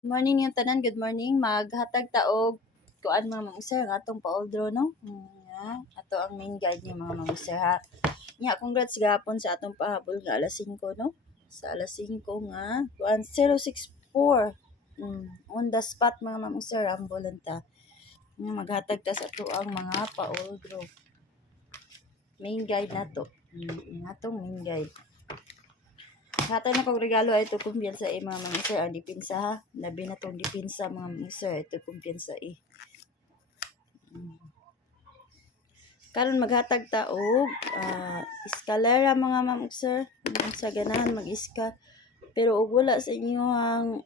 Good morning yung tanan, good morning. Maghatag taog kuan mga mangusir ang atong pa-oldro no. Ato ang main guide niya mga mangusir ha. Nya congrats gahapon sa atong pahabol nga alas 5 no. Sa alas 5 nga kuan 064. On the spot mga mangusir ang bolanta. Nya maghatag ta sa ato ang mga pa-oldro. Main guide nato. Atong main guide. Hatay na kong regalo ay ito kumpiyansa mga mangusir ang dipinsa ha. Labi na tong dipinsa mga mangusir ito kumpiyansa Karon maghatag ta og eskalera mga mangusir sa ganahan mag-iska. Pero og wala sa inyo ang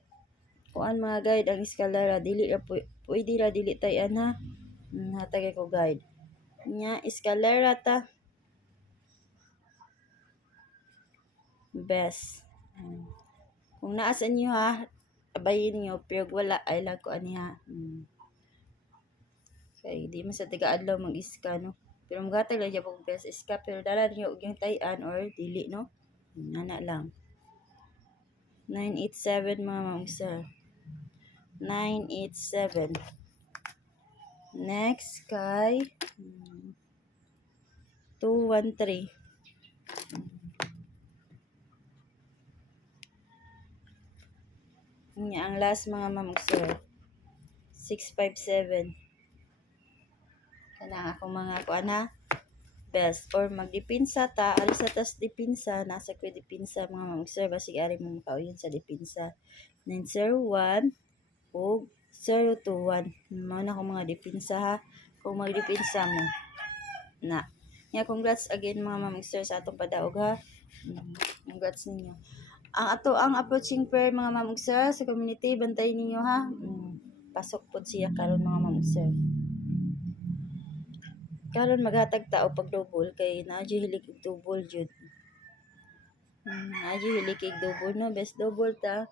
kuan mga guide ang eskalera dili ra pwede ra dili tay-an ha. Hatag ko guide. Nya eskalera ta. Best. Kung naa sa inyo ha, abayin niyo pero wala ay lang ko aniha. Kay di man sa tiga-adlaw mag-iska no. Pero maghatag lang siya pag best iska pero dala niyo og yung tay-an or dili no. Ana lang. 987 mga mangusir. 987. Next kay 213. Ang last mga mangusir 657. Kana ako mga kuan ha. Best or magdipinsa ta alis sa tas dipinsa nasa ko dipinsa mga mangusir basig ari mo makauyon sa dipinsa 901 o 021 mao na ko mga dipinsa ha kung magdipinsa mo na congrats again mga mangusir sa atong padaog ha. Congrats ninyo ang approaching prayer mga mangusir sa community bantayin ninyo ha. Pasok pod siya karon mga mangusir. Karon maghatag ta og pag-double kay naadyo hilig og double jud. Naadyo hilig og double no, best double ta.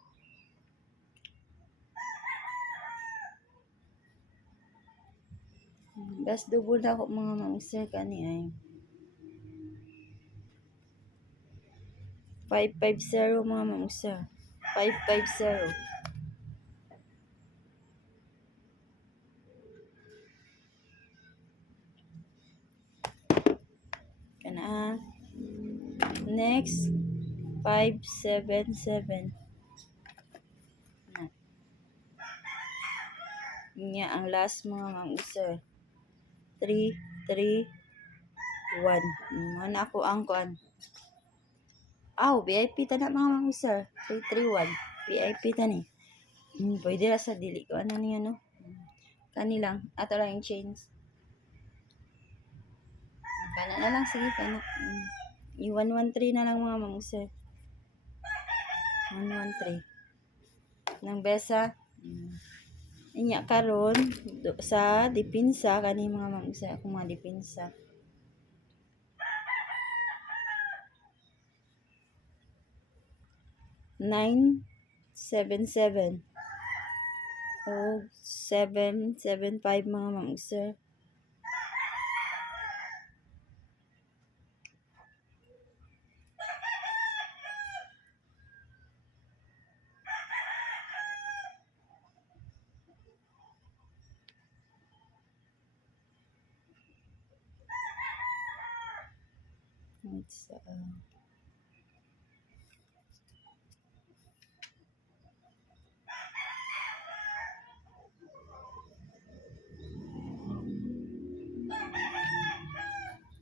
Best double na ako mga mangusir kani ay 550 mga mangusir. 550. Kana next 577. Nya ang last mga mangusir 331. Mana ako ang kuan. VIP ta na mga mangusir. 331. VIP ta ni. Pwede ra sa dili ko ano niya no. Kani lang ato lang yung change. Kana na lang sige kana. I-113 na lang mga mangusir. 113. Nang besa. Inya karon sa dipinsa kani mga mangusir akong mga dipinsa. Nine 77 o 775 mga mangusir. It's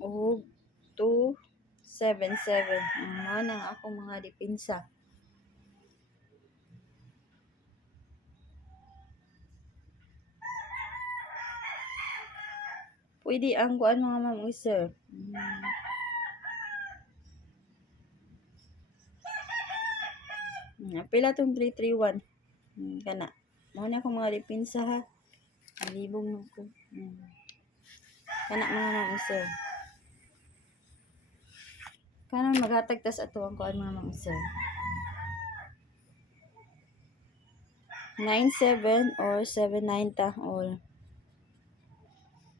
og 277. Mao nang ako mga dipinsa. Pwede ang kuan mga mangusir. Pila tong 331. Kana. Mao na akong mga dipinsa ha. Libog na ko. Kana mga mangusir. Karon maghatag tas ato ang kuan mga mangusir. 97 or 79 ta all.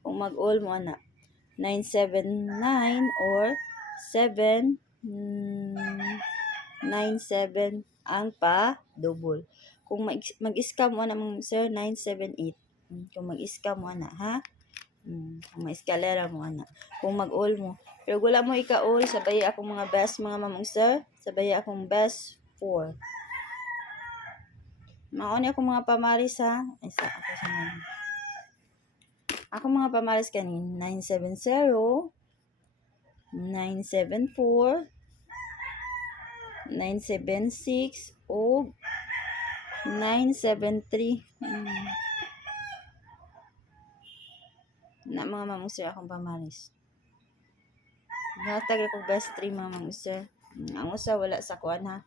Kung mag-all mo ana. 979 or 797 ang pa double. Kung mag-scam mo na mga sir, 978. Kung mag-scam mo na, ha? Kung ma-eskalera mo ana. Kung mag-all mo. Pero wala mo ika-all, sabay akong mga best mga mamong sir. Sabay akong best 4. Mauni akong mga pamaris ha. Isa ako sa mga. Ako mga pamaris kanin 970, 974, 976 o 973. Na mga mamong sir akong pamaris. Hatag ako best 3 mga mamong sir. Ang usa wala sa kuan ha.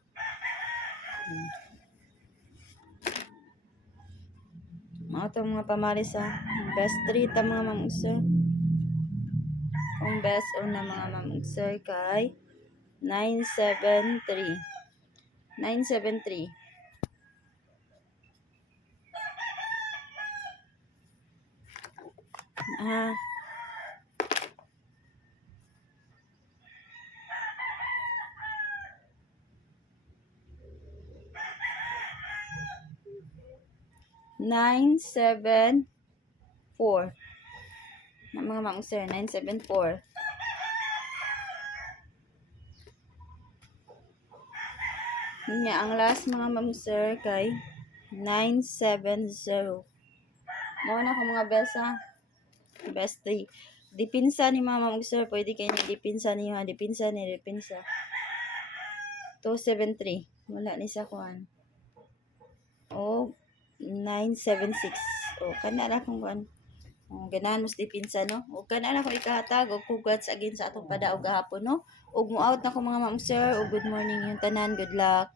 Mga itong mga pamaris ha. Best 3 ta mga mamong sir. Ang best una mga mamong sir kay 973. 973. Ah. Nine, 7, 4. Na mga mamong sir, 974. Nga, ang last mga mamong sir kay 970. Mo na ko mga best ha. Best 3. Dipinsa ni mga mamong sir, pwede kayo ni dipinsa niyo ha. Dipinsa. 273. Wala ni sa kuan. O 976. O kanala kung kuan. O ganahan mas dipinsa no. O kanala ko ikahatag o kugats again sa atong padaog gahapon no. Og mo out na ko mga mamong sir. O good morning yung tanan. Good luck.